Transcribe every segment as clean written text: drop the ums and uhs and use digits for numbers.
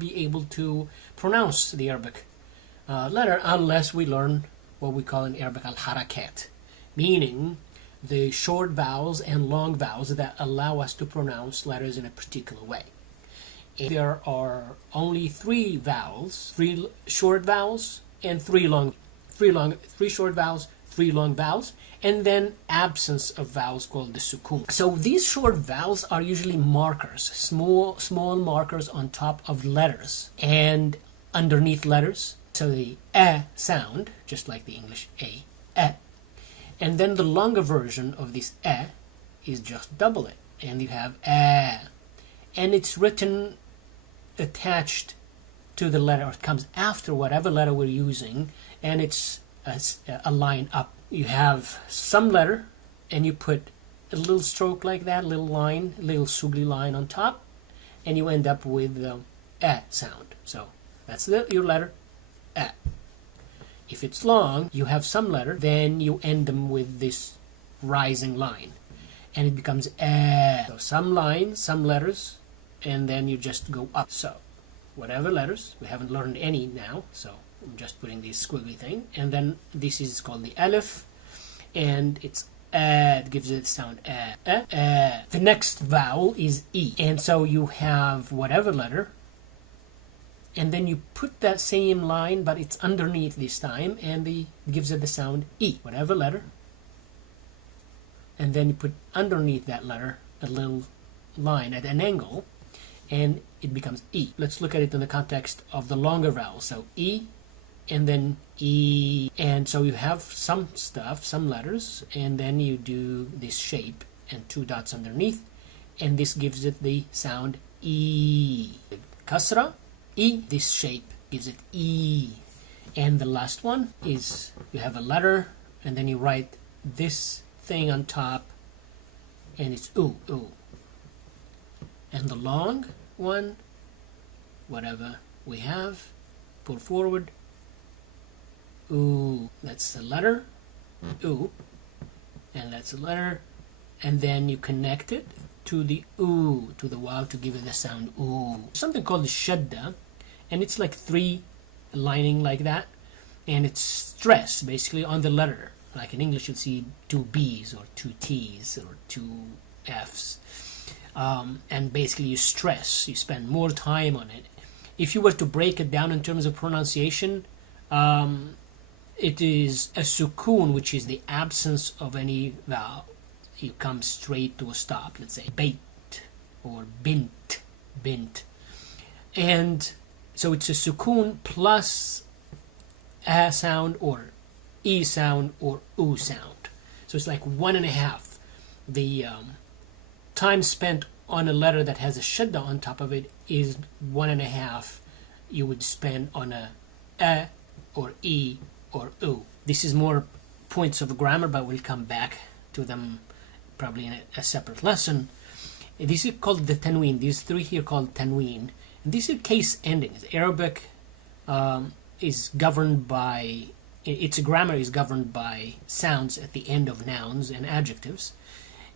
be able to pronounce the Arabic letter unless we learn what we call in Arabic al-harakat, meaning the short vowels and long vowels that allow us to pronounce letters in a particular way. And there are only three vowels, three short vowels and three short vowels, three long vowels, and then absence of vowels called the sukun. So these short vowels are usually markers, small markers on top of letters and underneath letters. So the sound, just like the English a. And then the longer version of this is just double it, and you have and it's written attached to the letter, or it comes after whatever letter we're using, and it's a line up. You have some letter and you put a little stroke like that, little line, little sugli line on top, and you end up with the sound. So that's your letter a. If it's long, you have some letter, then you end them with this rising line, and it becomes a. So some lines, some letters, and then you just go up. So whatever letters, we haven't learned any now, so I'm just putting this squiggly thing, and then this is called the alif, and it's it gives it the sound a. The next vowel is e, and so you have whatever letter, and then you put that same line, but it's underneath this time, and it gives it the sound e, whatever letter, and then you put underneath that letter a little line at an angle, and it becomes e. Let's look at it in the context of the longer vowels. So e, and then e, and so you have some stuff, some letters, and then you do this shape and two dots underneath, and this gives it the sound e. Kasra, e, this shape gives it e. And the last one is you have a letter, and then you write this thing on top, and it's oo. And the long one, whatever we have, pull forward, ooh, that's the letter, ooh, and that's the letter, and then you connect it to the ooh, to the wow, to give it the sound ooh. Something called the shadda, and it's like three lining like that, and it's stress basically on the letter. Like in English you'd see two B's or two T's or two F's. And basically you stress, you spend more time on it. If you were to break it down in terms of pronunciation, it is a sukun, which is the absence of any vowel. You come straight to a stop. Let's say bait or bint. And so it's a sukun plus a sound or e sound or oo sound. So it's like 1.5. The time spent on a letter that has a shadda on top of it is 1.5 you would spend on a or e or oo. This is more points of grammar, but we'll come back to them probably in a separate lesson. This is called the tanween. These three here called tanween. And these are case endings. Arabic is governed by, its grammar is governed by sounds at the end of nouns and adjectives.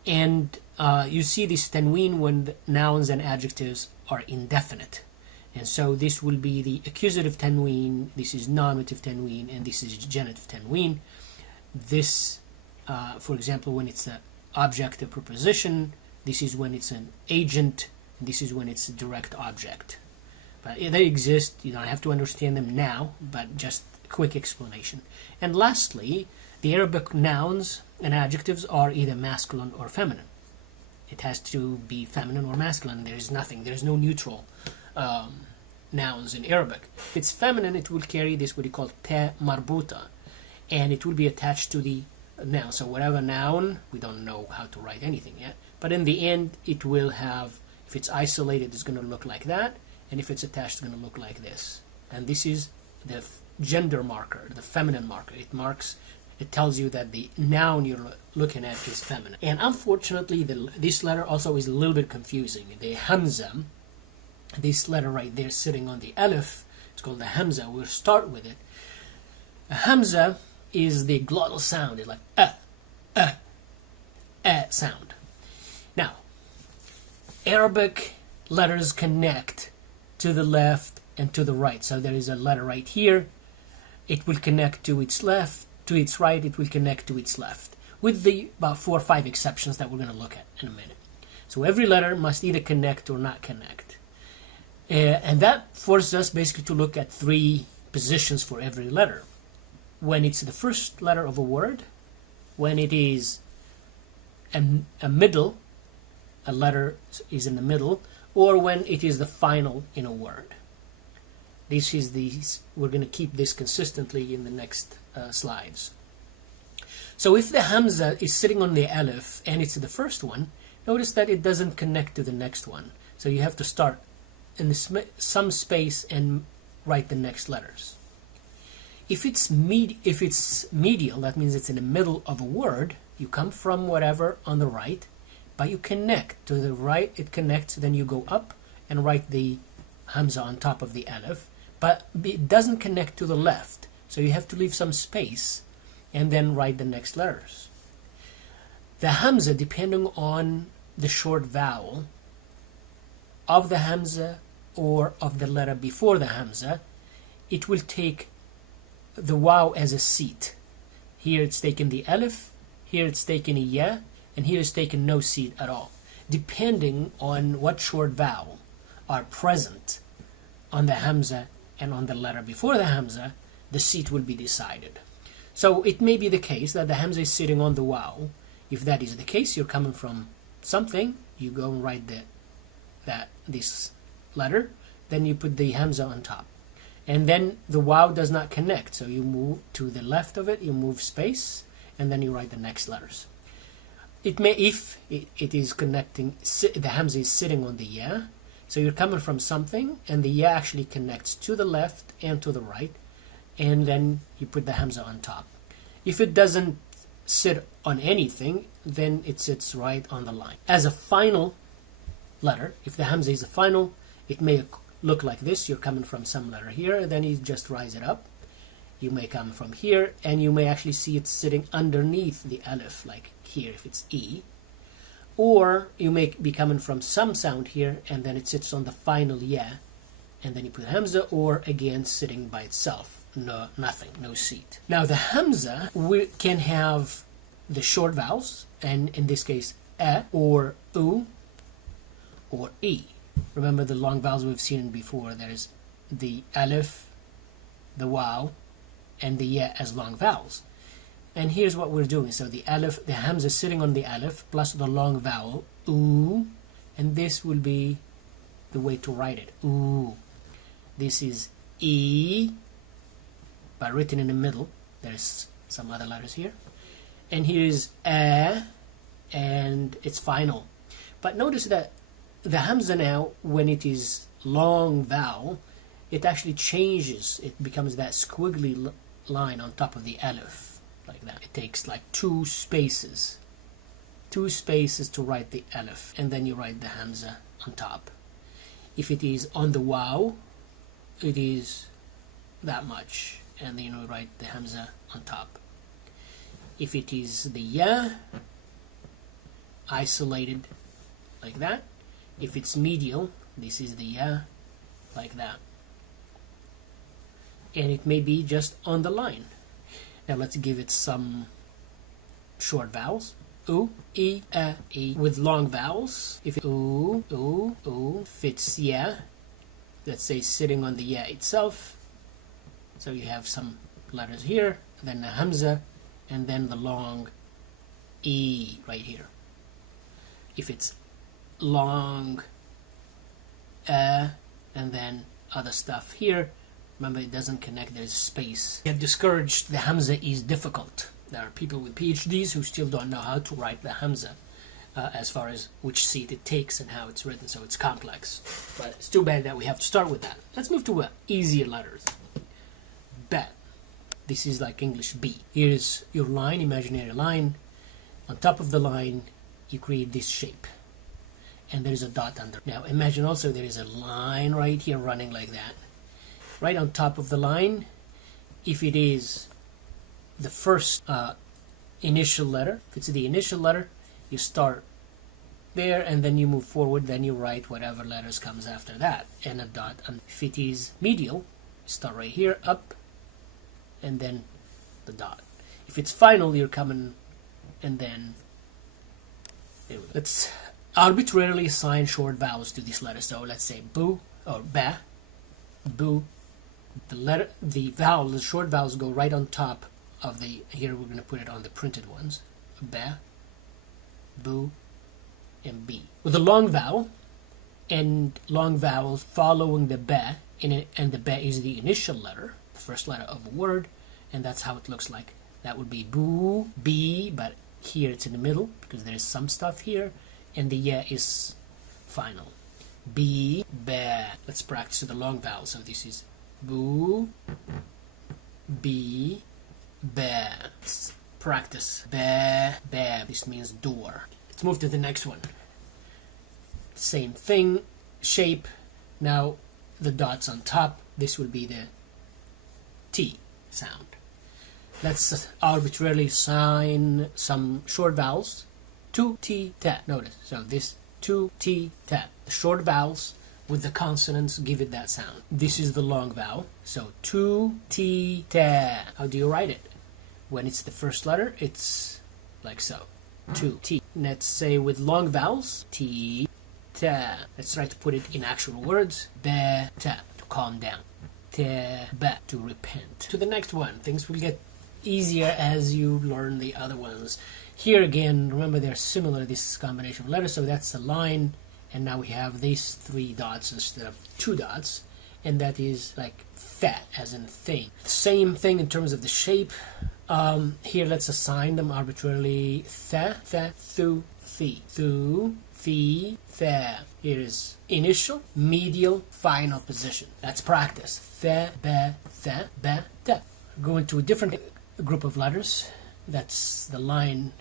And you see this tanween when the nouns and adjectives are indefinite. And so this will be the accusative tanween, this is nominative tanween, and this is genitive tanween. This, for example, when it's an object of preposition, this is when it's an agent, and this is when it's a direct object. But they exist, you don't have to understand them now, but just a quick explanation. And lastly, the Arabic nouns and adjectives are either masculine or feminine. It has to be feminine or masculine. There's no neutral nouns in Arabic. If it's feminine, it will carry this what you call ta marbuta, and it will be attached to the noun. So whatever noun, we don't know how to write anything yet, but in the end it will have, if it's isolated, it's going to look like that, and if it's attached, it's going to look like this. And this is the gender marker, the feminine marker. It tells you that the noun you're looking at is feminine. And unfortunately, this letter also is a little bit confusing. The hamza, this letter right there sitting on the alif, it's called the hamza. We'll start with it. A hamza is the glottal sound. It's like sound. Now, Arabic letters connect to the left, and to the right. So there is a letter right here. It will connect to its left, to its right, it will connect to its left, with the about 4 or 5 exceptions that we're going to look at in a minute. So every letter must either connect or not connect. And that forces us basically to look at 3 positions for every letter. When it's the first letter of a word, when it is a middle, a letter is in the middle, or when it is the final in a word. We're going to keep this consistently in the next slides. So if the hamza is sitting on the alif and it's the first one, notice that it doesn't connect to the next one. So you have to start in some space and write the next letters. If it's medial, that means it's in the middle of a word. You come from whatever on the right, but you connect to the right. It connects, then you go up and write the hamza on top of the alif, but it doesn't connect to the left. So you have to leave some space and then write the next letters. The hamza, depending on the short vowel of the hamza or of the letter before the hamza, it will take the waw as a seat. Here it's taken the alif, here it's taken a ya, and here it's taken no seat at all. Depending on what short vowel are present on the hamza and on the letter before the hamza, the seat will be decided. So it may be the case that the hamza is sitting on the waw. If that is the case, you're coming from something, you go and write this letter, then you put the hamza on top. And then the waw does not connect, so you move to the left of it, you move space, and then you write the next letters. It may, if it is connecting, the hamza is sitting on the ya, so you're coming from something, and the ya actually connects to the left and to the right, and then you put the hamza on top. If it doesn't sit on anything, then it sits right on the line. As a final letter, if the hamza is a final, it may look like this. You're coming from some letter here, then you just rise it up. You may come from here, and you may actually see it sitting underneath the alif, like here if it's E. Or you may be coming from some sound here, and then it sits on the final ya, and then you put hamza, or again sitting by itself. No, nothing, no seat. Now the hamza can have the short vowels, and in this case a or u or e. Remember the long vowels we've seen before. There's the alif, the waw, and the ya as long vowels. And here's what we're doing. So the alif, the hamza is sitting on the alif plus the long vowel oo, and this will be the way to write it. Oo. This is e, but written in the middle. There's some other letters here. And here is a, and it's final. But notice that the hamza now, when it is long vowel, it actually changes. It becomes that squiggly line on top of the alif, like that. It takes like 2 spaces to write the alif, and then you write the hamza on top. If it is on the waw, it is that much, and then you write the hamza on top. If it is the ya, isolated like that. If it's medial, this is the ya, like that. And it may be just on the line. Now let's give it some short vowels. U, e, a, e. With long vowels, if it u, u, u, if it's ya, let's say sitting on the ya itself. So you have some letters here, then the hamza, and then the long e right here. If it's long and then other stuff here, remember it doesn't connect, there's a space. Get discouraged, the hamza is difficult. There are people with PhDs who still don't know how to write the hamza as far as which seat it takes and how it's written, so it's complex. But it's too bad that we have to start with that. Let's move to easier letters. Bet. This is like English B. Here's your line, imaginary line. On top of the line, you create this shape. And there is a dot under. Now imagine also there is a line right here running like that. Right on top of the line, if it is the first initial letter, if it's the initial letter, you start there, and then you move forward, then you write whatever letters comes after that, and a dot. And if it is medial, start right here, up, and then the dot. If it's final, you're coming, and then let's arbitrarily assign short vowels to these letters. So let's say boo or ba, boo. The vowel, the short vowels go right on top of the. Here we're going to put it on the printed ones. Ba, boo, and b. With a long vowel, and long vowels following the ba, and the ba is the initial letter, the first letter of a word, and that's how it looks like. That would be boo, b, but here it's in the middle because there's some stuff here, and the ya is final. B, ba. Let's practice with the long vowel. So this is boo, b, ba. Let's practice. Ba, ba. This means door. Let's move to the next one. Same thing, shape. Now the dots on top. This will be the T sound. Let's arbitrarily assign some short vowels to T, ta. Notice, so this 2 T, ta. The short vowels with the consonants give it that sound. This is the long vowel, so 2 T, ta. How do you write it? When it's the first letter, it's like so, 2 T. Let's say with long vowels, T, ta. Let's try to put it in actual words. Ba, ta, to calm down. Ta, ba, to repent. To the next one. Things will get easier as you learn the other ones. Here again, remember they're similar, this combination of letters, so that's the line, and now we have these 3 dots instead of 2 dots, and that is like fa, as in thing. Same thing in terms of the shape. Here let's assign them arbitrarily. Tha, tha, thu, thi. Thu, thi, tha. Here is initial, medial, final position. That's practice. Tha, ba, tha, ba, ta. Go into a different group of letters. That's the line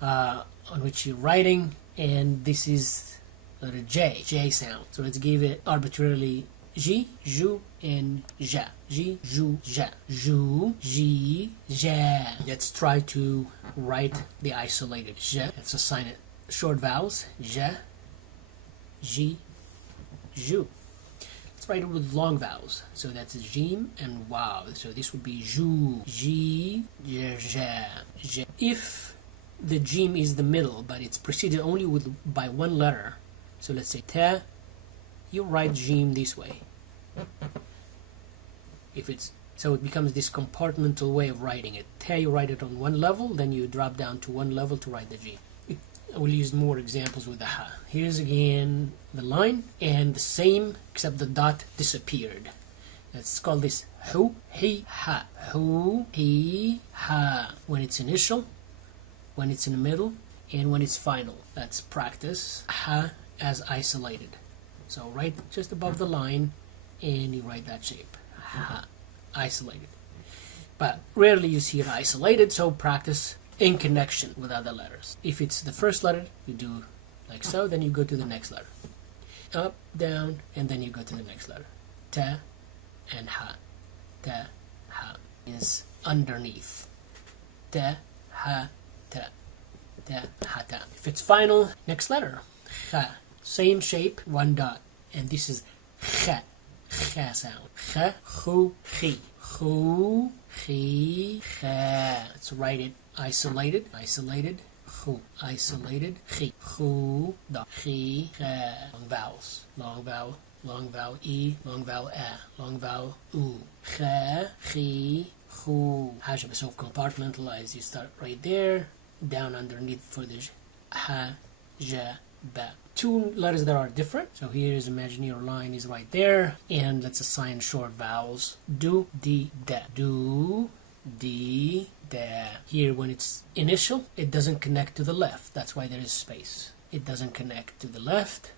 on which you're writing, and this is letter J, J sound. So let's give it arbitrarily J, Ju, and Ja. J, Ju, Ja. Ju, Ji, Ja. Let's try to write the isolated Ja. Let's assign it short vowels. Ja, Ji, Ju. Let's write it with long vowels. So that's jim and wow. So this would be ju, ji, ja, ja. If the jim is the middle, but it's preceded only by one letter, so let's say ta, you write jim this way. So it becomes this compartmental way of writing it. Ta, you write it on one level, then you drop down to one level to write the jim. I will use more examples with the ha. Here's again the line, and the same except the dot disappeared. Let's call this hu, he, ha. Hu, he, ha. When it's initial, when it's in the middle, and when it's final. Let's practice ha as isolated. So right just above the line, and you write that shape. Ha, isolated. But rarely you see it isolated, so practice in connection with other letters. If it's the first letter, you do like so, then you go to the next letter. Up, down, and then you go to the next letter. Ta and ha. Ta, ha is underneath. Ta, ha, ta. Ta, ha, ta. If it's final, next letter. Cha. Same shape, one dot. And this is cha. Cha sound. Cha, chu, chi. Chu, chi, cha. Let's write it isolated, isolated, chu, isolated, chi, chu, da, chi, cha. Long vowels, long vowel e, long vowel a, long vowel u. Cha, chi, chu. Ha should be so compartmentalized. You start right there, down underneath for the ha, ja, ba. 2 letters that are different. So here's imagine your line is right there, and let's assign short vowels. Do, di, da. Do, di, da. Here when it's initial, it doesn't connect to the left. That's why there is space. It doesn't connect to the left.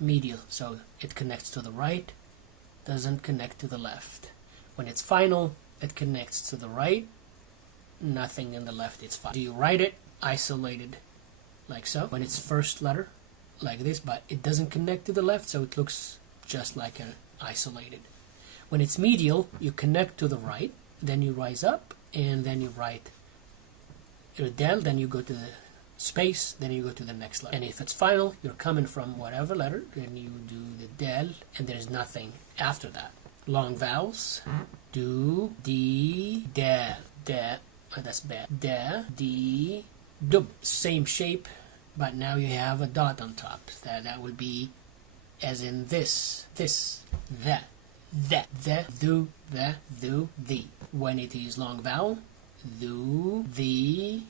Medial, so it connects to the right. Doesn't connect to the left. When it's final, it connects to the right. Nothing in the left, it's fine. Do you write it isolated like so? When it's first letter, like this, but it doesn't connect to the left, so it looks just like an isolated. When it's medial, you connect to the right, then you rise up, and then you write your del, then you go to the space, then you go to the next letter. And if it's final, you're coming from whatever letter, then you do the del, and there's nothing after that. Long vowels, do, di, del, de, oh, that's bad, de, di, dub. Same shape, but now you have a dot on top. That would be as in this, that, the, do, the. When it is long vowel, do, the,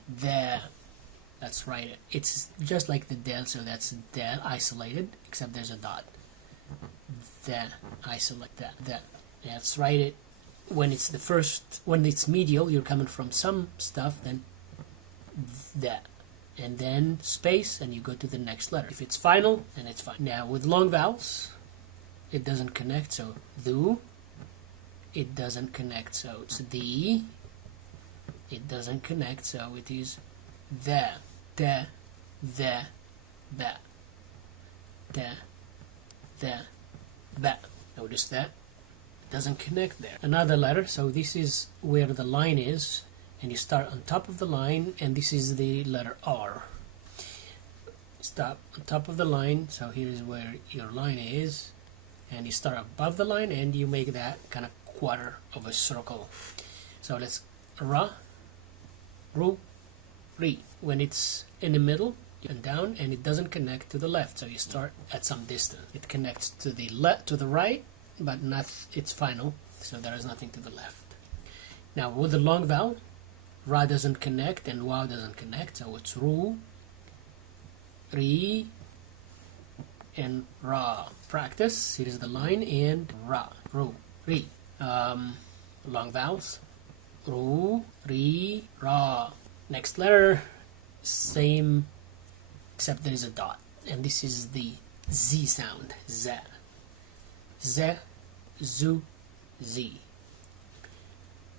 that's right. It's just like the del, so that's del isolated, except there's a dot. The, isolate that. That's right. When it's the first, when it's medial, you're coming from some stuff, then that. And then space, and you go to the next letter. If it's final, then it's fine. Now with long vowels, it doesn't connect, so do. It doesn't connect, so it's the. It doesn't connect, so it is the, the, the. Notice that it doesn't connect there. Another letter, so this is where the line is, and you start on top of the line, and this is the letter R. Stop on top of the line, so here is where your line is, and you start above the line, and you make that kind of quarter of a circle. So let's ra, ru, ri. When it's in the middle and down, and it doesn't connect to the left, so you start at some distance. It connects to the left, to the right, but not. It's final, so there is nothing to the left. Now with the long vowel, ra doesn't connect and wa doesn't connect, so it's ru, ri, and ra. Practice. Here is the line, and ra, ru, ri. Long vowels, ru, ri, ra. Next letter, same, except there is a dot, and this is the z sound. Z, z, zu, z,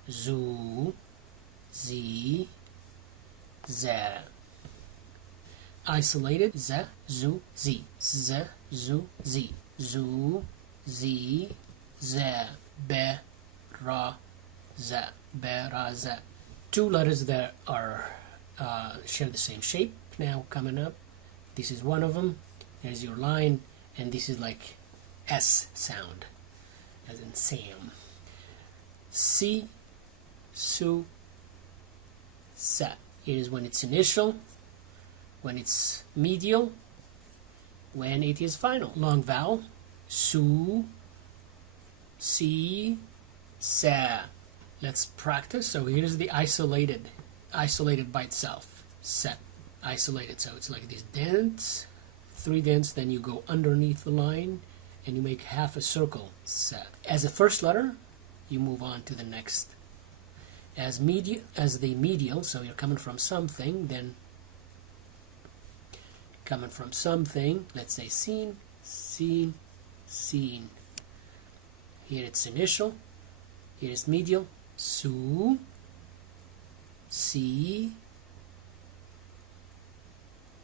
zu, z, z. Isolated, z, zu, z, z, zu, z, zu, z, z, be, ra, z, be, ra, z. Two letters that are share the same shape. Now coming up, this is one of them. There's your line, and this is like S sound, as in Sam. Si, su, sa. It is when it's initial, when it's medial, when it is final. Long vowel, su, si, sa. Let's practice. So here's the isolated by itself. Set, isolated. So it's like these dents, 3 dents, then you go underneath the line, and you make half a circle. Set. As a first letter, you move on to the next. As the medial, so you're coming from something, then coming from something, let's say seen, seen, seen. Here it's initial, here it's medial, su, si,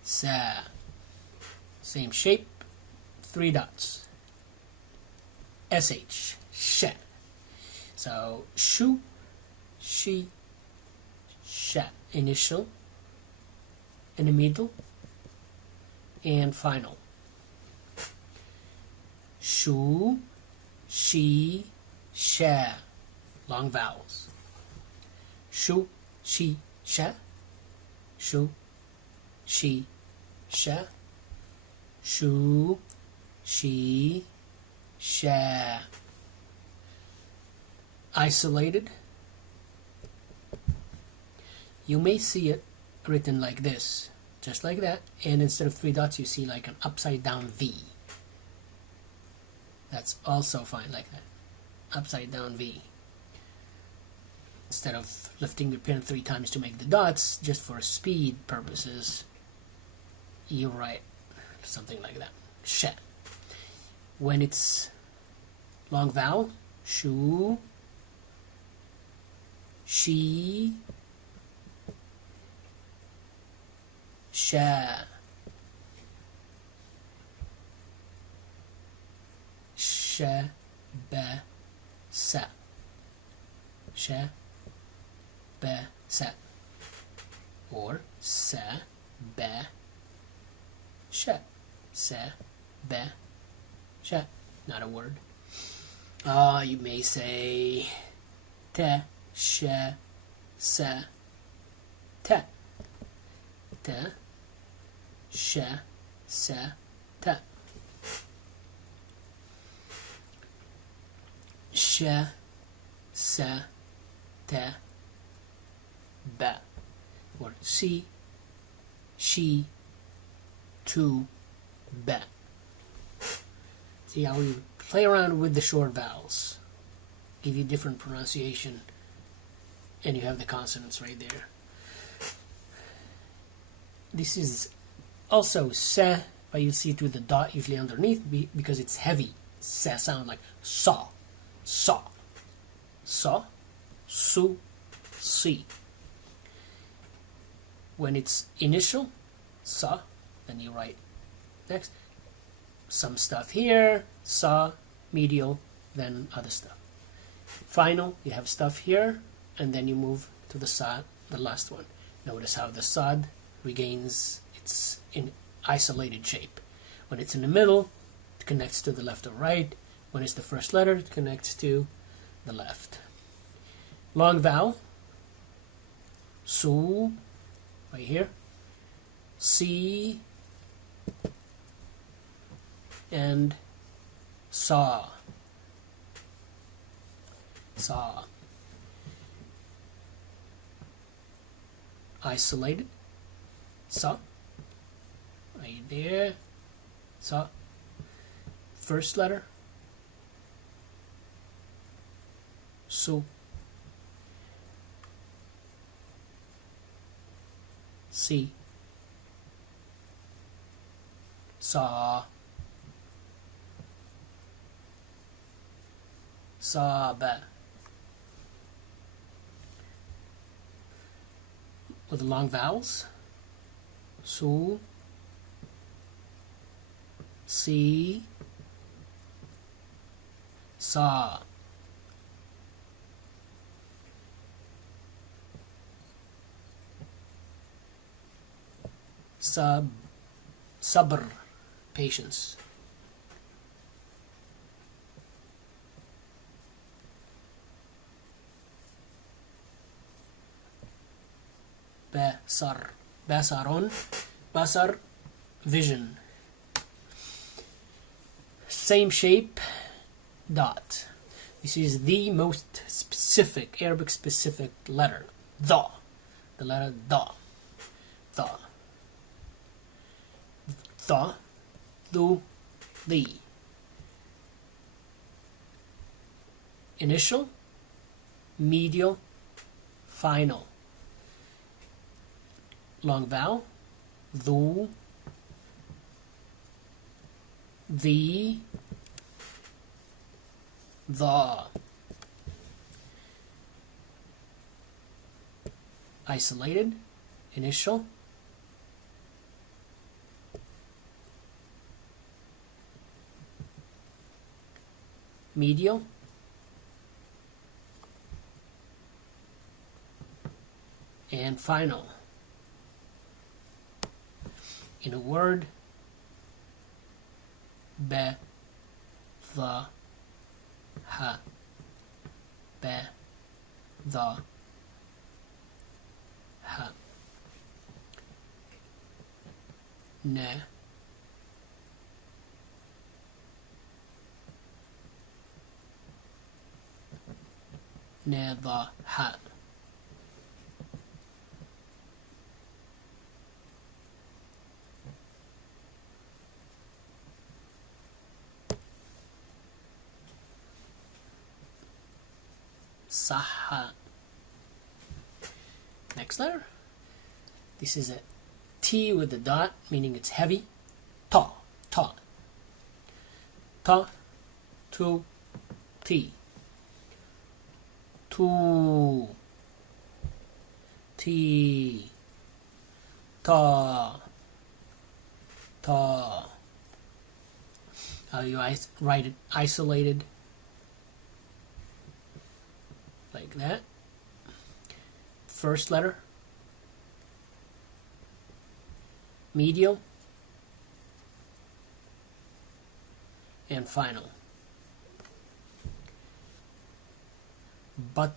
sa. Same shape, 3 dots. SH, sh. So shu, she, sha. Initial, in the middle, and final. Shu, she, sha. Long vowels. Shu, she, sha. Shu, she, sha. Shu, she, sha. Isolated. You may see it written like this, just like that, and instead of 3 dots you see like an upside down V. That's also fine like that. Upside down V. Instead of lifting your pen 3 times to make the dots, just for speed purposes, you write something like that. She. When it's long vowel, shu, she, sha. Sha, ba, sa. Sha, ba, sa. Or sa, be, she, se, be, she. Not a word. You may say te, she, se, te. Te, she, se, te. She, se, te, be. Or si, she, tu, be. See how we play around with the short vowels. Give you different pronunciation, and you have the consonants right there. This is also se, but you'll see it with the dot usually underneath because it's heavy. Se sound like saw, saw, saw, su, si. When it's initial, sa, then you write next. Some stuff here, sa, medial, then other stuff. Final, you have stuff here, and then you move to the sa, the last one. Notice how the sad regains its in isolated shape. When it's in the middle, it connects to the left or right. When it's the first letter, it connects to the left. Long vowel, su, right here, si, and sa, sa. Isolated, sa, right there, sa. First letter, su, si, sa, sa, ba. With the long vowels, su, si, sa. Sabr, patience. Basar, basaron, basar, vision. Same shape, dot. This is the most specific, Arabic specific letter, the letter the, the, the, thu, the. Initial, medial, final. Long vowel, thu, the, isolated, initial, medial, and final. In a word, be, the, ha, be, the, ha, ne, ne, the, ha. Saha. Next letter. This is a T with a dot, meaning it's heavy. Ta, ta. Ta, tu, ti. Tu, ti. Ta, ta. How you write it isolated? Like that. First letter, medial, and final. But,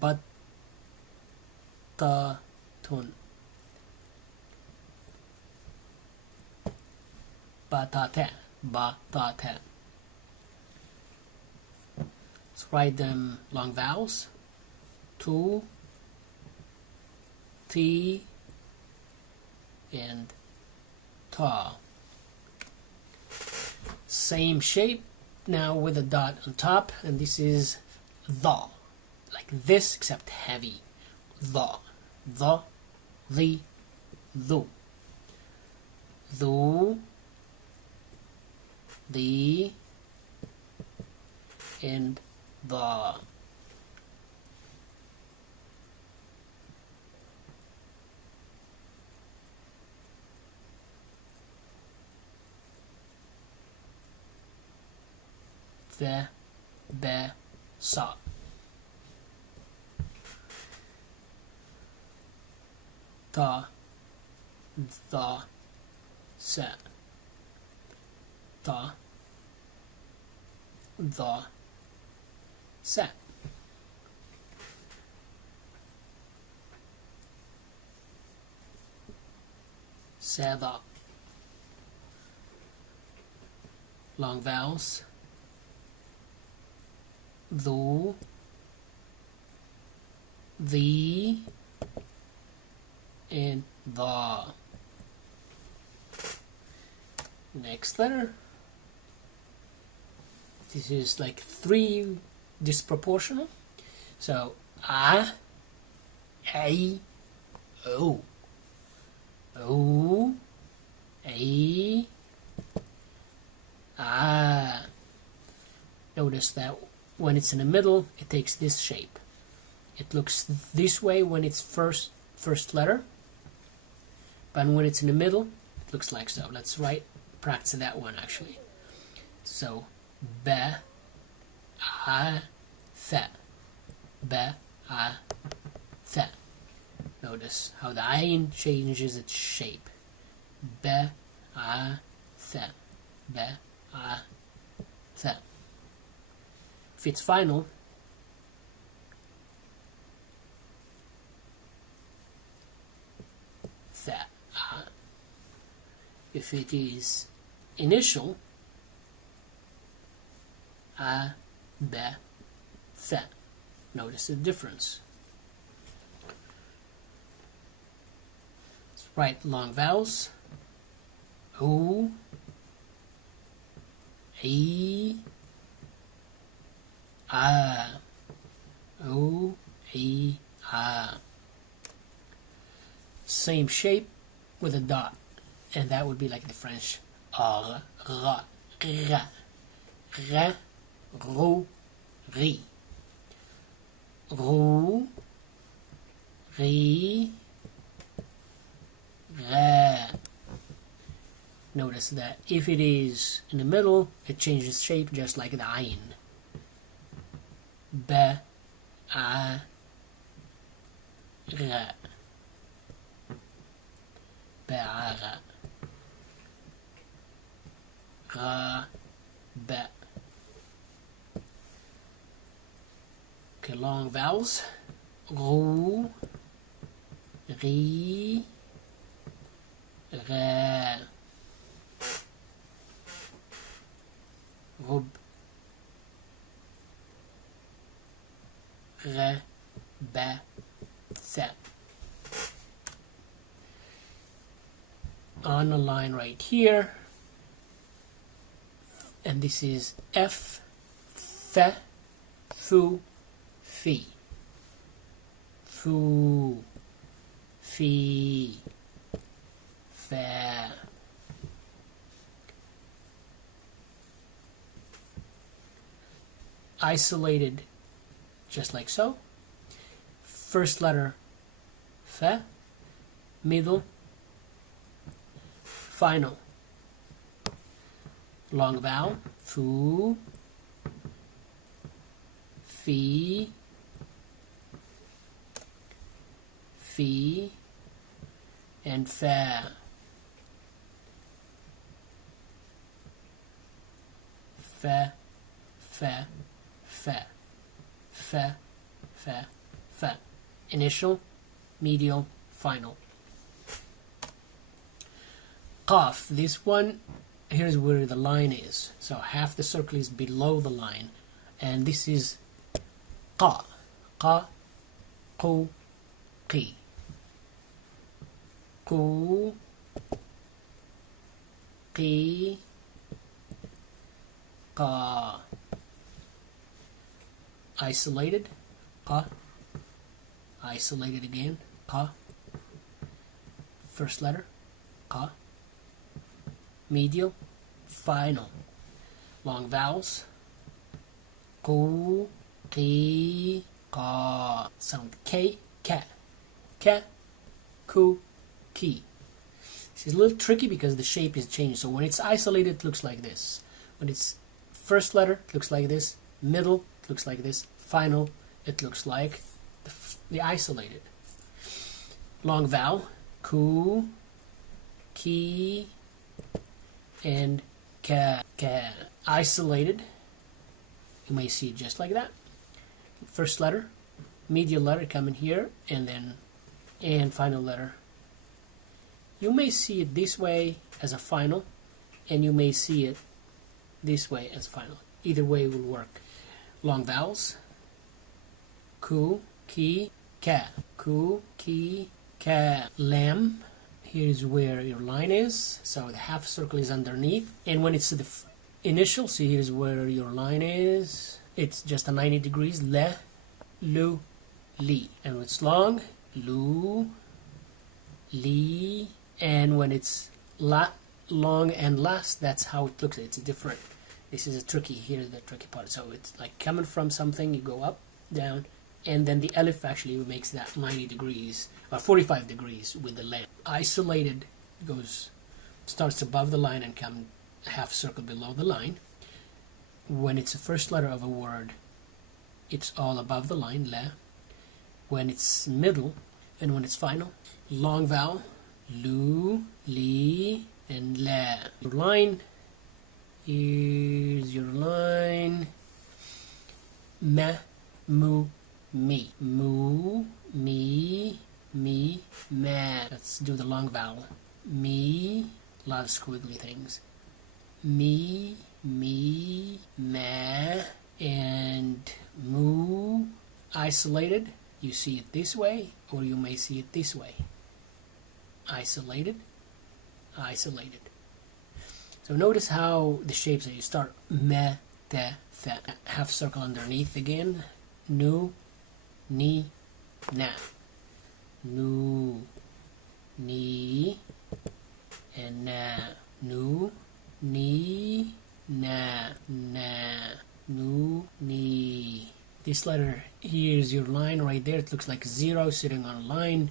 batatun, batate, batate. Let's write them long vowels. Tu, ti, and ta. Same shape, now with a dot on top, and this is the, like this except heavy. The, the, thu, the, and the. The, be, sa. Ta, the, se. Ta, the, se. Se, the. Long vowels. Thu, the, and the. Next letter. This is like 3 disproportional. So a, o, a, Notice that when it's in the middle, it takes this shape. It looks this way when it's first letter, but when it's in the middle, it looks like so. Let's practice that one actually. So, be, a, the, be, a, the. Notice how the ayin changes its shape. Be, a, the, be, a, the. If it's final, that. If it is initial, be, that. Notice the difference. Let's write long vowels. O, E, O, E, Same shape with a dot, and that would be like the French R, ra, ra, ra, ro, ri, ro, ri, ra. Notice that if it is in the middle, it changes shape just like the ayin. Be, a, ra. Be, a, ra. Ra, be. Okay, long vowels. Ru, ri, ra. Rub, re, be, se. On a line right here, and this is f, fe, fu, fi, fu, fi, fe. Isolated just like so. First letter fe, middle, final. Long vowel fu, fi, Fee, and fa. Fa, fa, fa, fa, fa, fa. Initial, medial, final. Qaf, this one, here's where the line is. So half the circle is below the line. And this is qa, qa, qu, qi. Qu, qi, qa. Isolated, qa. Isolated again, qa. First letter, qa. Medial, final. Long vowels, qu, qi, qa. Sound k, ka, ka, ku, ki. This is a little tricky because the shape is changed. So when it's isolated, it looks like this. When it's first letter, it looks like this. Middle, it looks like this. Final, it looks like the isolated. Long vowel, ku, ki, and ka, ka. Isolated, you may see it just like that. First letter, medial letter coming here, and final letter. You may see it this way as a final, and you may see it this way as final. Either way will work. Long vowels, ku, ki, ka. Ku, ki, ka. Lam, here's where your line is. So the half circle is underneath. And when it's the initial, see here's where your line is. It's just a 90 degrees. Le, lu, li. And when it's long, lu, li. And when it's long and last, that's how it looks. It's different. This is a tricky, here's the tricky part. So it's like coming from something, you go up, down, and then the alif actually makes that 90 degrees, or 45 degrees with the lam. Isolated starts above the line and comes half circle below the line. When it's the first letter of a word, it's all above the line, la. When it's middle, and when it's final, long vowel, lu, li, and la. Your line, here's your line. Ma, mu, mi. Mu, mi, ma. Let's do the long vowel. Mi, a lot of squiggly things. Mi, ma, and mu. Isolated, you see it this way, or you may see it this way. Isolated, isolated. So notice how the shapes are. You start me, te, fe. Half circle underneath again. Nu, ni, na. Nu, ni, and na. Nu, ni, na, na. Nu, ni. This letter here is your line right there. It looks like 0 sitting on a line,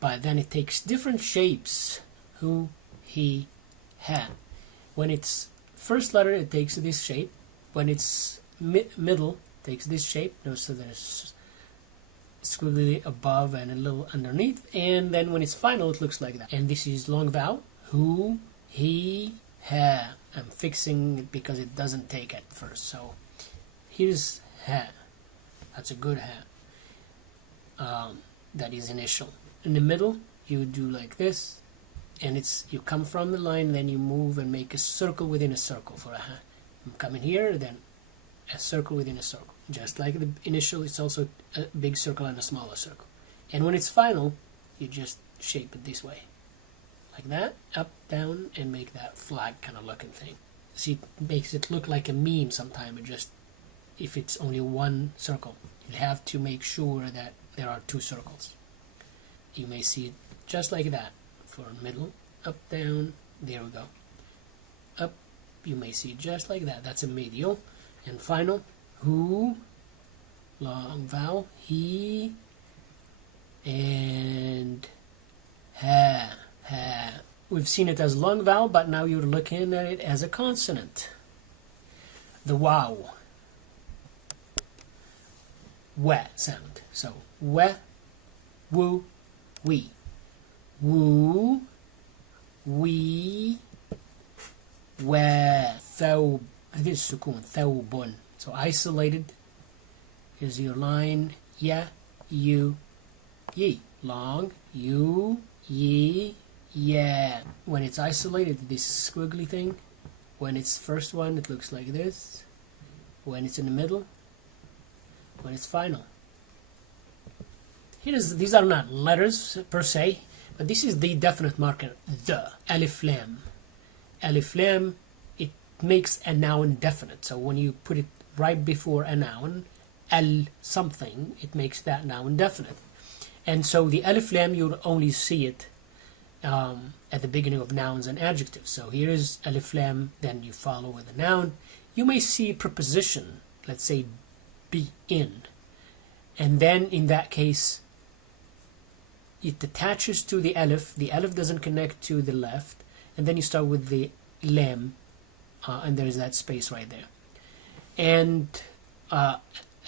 but then it takes different shapes. Hu, he, ha. When it's first letter, it takes this shape. When it's middle, it takes this shape. So there's squiggly above and a little underneath. And then when it's final, it looks like that. And this is long vowel. Hu, he, ha. I'm fixing it because it doesn't take at first. So here's ha. That's a good ha. That is initial. In the middle, you do like this. And you come from the line, then you move and make a circle within a circle for a ha. I'm coming here, then a circle within a circle. Just like the initial, it's also a big circle and a smaller circle. And when it's final, you just shape it this way. Like that, up, down, and make that flag kind of looking thing. See, it makes it look like a meme sometimes, if it's only one circle. You have to make sure that there are two circles. You may see it just like that. For middle, up, down, there we go. Up, you may see just like that. That's a medial. And final, hu, long vowel, he, and ha, ha. We've seen it as long vowel, but now you're looking at it as a consonant. The wow. Wa sound. So, wa, wu, we. Woo, we, wa, thawb. I think it's sukun, thawbun. So isolated is your line. Ya, you, ye. Long, you, ye, yeah. When it's isolated, this squiggly thing. When it's first one, it looks like this. When it's in the middle, when it's final. These are not letters per se, but this is the definite marker, the, alif lam. Alif lam, it makes a noun definite. So when you put it right before a noun, al something, it makes that noun definite. And so the alif lam, you'll only see it at the beginning of nouns and adjectives. So here's alif lam, then you follow with a noun. You may see preposition, let's say be in, and then in that case it attaches to the alif doesn't connect to the left, and then you start with the lam, and there's that space right there. And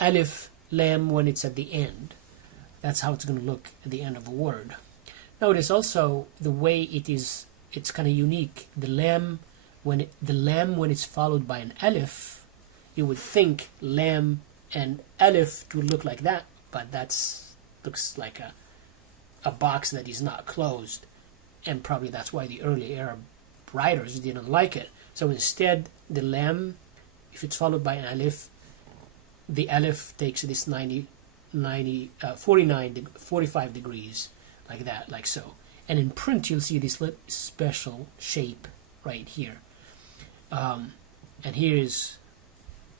alif lam when it's at the end, that's how it's going to look at the end of a word. Notice also the way it's kind of unique. The lam when it's followed by an alif, you would think lam and alif would look like that, but looks like a box that is not closed, and probably that's why the early Arab writers didn't like it. So instead, the lam, if it's followed by an alif, the alif takes this 45 degrees, like that, like so. And in print, you'll see this special shape right here. And here is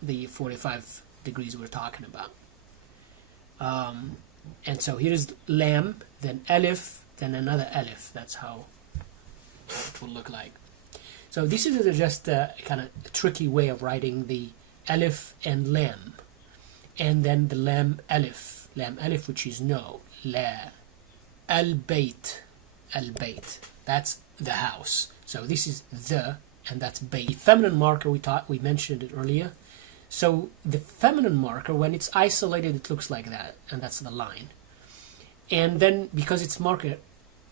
the 45 degrees we're talking about. And so here is lam, then alif, then another alif. That's how it will look like. So this is just a kind of tricky way of writing the alif and lam. And then the lam alif, which is no, la. Al-bayt, that's the house. So this is the, and that's bayt. Feminine marker, we mentioned it earlier. So the feminine marker, when it's isolated, it looks like that, and that's the line. And then because it's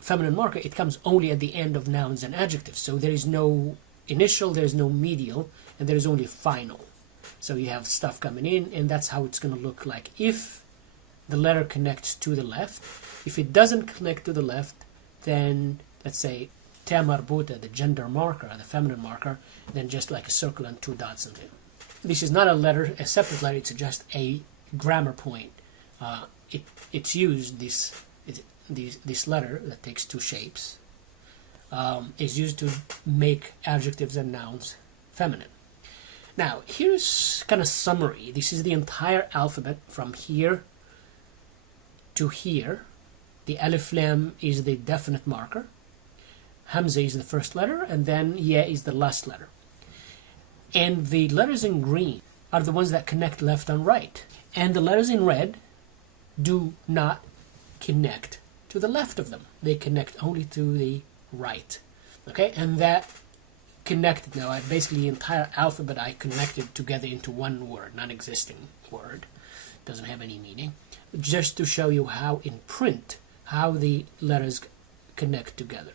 feminine marker, it comes only at the end of nouns and adjectives. So there is no initial, there is no medial, and there is only final. So you have stuff coming in, and that's how it's going to look like if the letter connects to the left. If it doesn't connect to the left, then let's say ta marbuta, the gender marker, the feminine marker, then just like a circle and two dots on it. This is not a letter, a separate letter, it's just a grammar point. It's used, this letter that takes two shapes, is used to make adjectives and nouns feminine. Now, here's kind of summary. This is the entire alphabet from here to here. The alif lam is the definite marker. Hamza is the first letter, and then ya is the last letter. And the letters in green are the ones that connect left and right. And the letters in red do not connect to the left of them. They connect only to the right. Okay, and that connected now, basically the entire alphabet I connected together into one word, non-existing word. Doesn't have any meaning. Just to show you how in print, how the letters connect together.